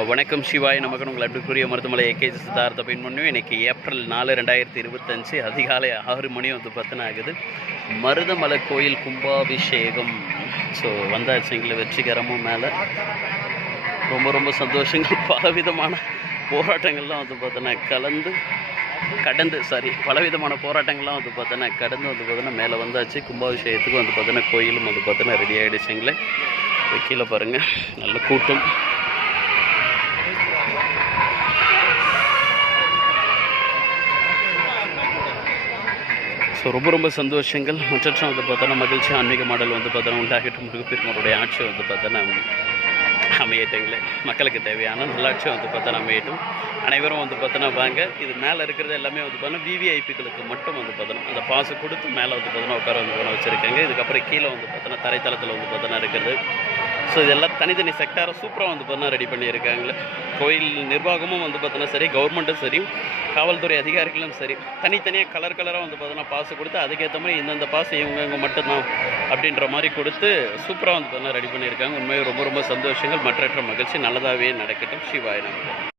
வணக்கம் சிவாய் நமக்கு உங்கள் அன்புக்குரிய மருத்துவமலை ஏகேஜி சித்தார்த்த பின்பண்ணும் இன்றைக்கி ஏப்ரல் 4 2025 அதிகாலை 6 மணி வந்து ஆகுது. மருதமலை கோயில் கும்பாபிஷேகம் ஸோ வந்தாச்சுங்கள வெற்றிகரமும் மேலே ரொம்ப சந்தோஷங்கள். பலவிதமான போராட்டங்கள்லாம் வந்து பலவிதமான போராட்டங்கள்லாம் வந்து கடந்து மேலே வந்தாச்சு. கும்பாபிஷேகத்துக்கு வந்து கோயிலும் வந்து ரெடி ஆகிடுச்சுங்களே. கீழே பாருங்கள், நல்ல கூட்டம். ஸோ ரொம்ப சந்தோஷங்கள். மற்ற வந்து மகிழ்ச்சி ஆன்மீக மாடல் வந்து உண்டாகிட்டு முருகப்பெருமானுடைய ஆட்சி வந்து அமையட்டுங்களே. மக்களுக்கு தேவையான நல்லாட்சி வந்து அமையட்டும். அனைவரும் வந்து வாங்க. இது மேலே இருக்கிறது எல்லாமே வந்து விவிஐபிகளுக்கு மட்டும் வந்து அந்த பாசு கொடுத்து மேலே வந்து உட்கார வந்து வச்சுருக்காங்க. இதுக்கப்புறம் கீழே வந்து தரைத்தளத்தில் வந்து இருக்கிறது. ஸோ இதெல்லாம் தனித்தனி செக்டாரை சூப்பராக வந்து ரெடி பண்ணியிருக்காங்களே. கோயில் நிர்வாகமும் வந்து சரி, கவர்மெண்ட்டும் சரி, காவல்துறை அதிகாரிகளும் சரி, தனித்தனியாக கலராக வந்து பாசு கொடுத்து அதுக்கேற்ற மாதிரி இந்தந்த பாசு இவங்க மட்டும்தான் அப்படின்ற மாதிரி கொடுத்து சூப்பராக வந்து ரெடி பண்ணியிருக்காங்க. உண்மையாக ரொம்ப சந்தோஷங்கள். மற்ற மகிழ்ச்சி நல்லதாகவே நடக்கட்டும். சிவாய நமக்கு.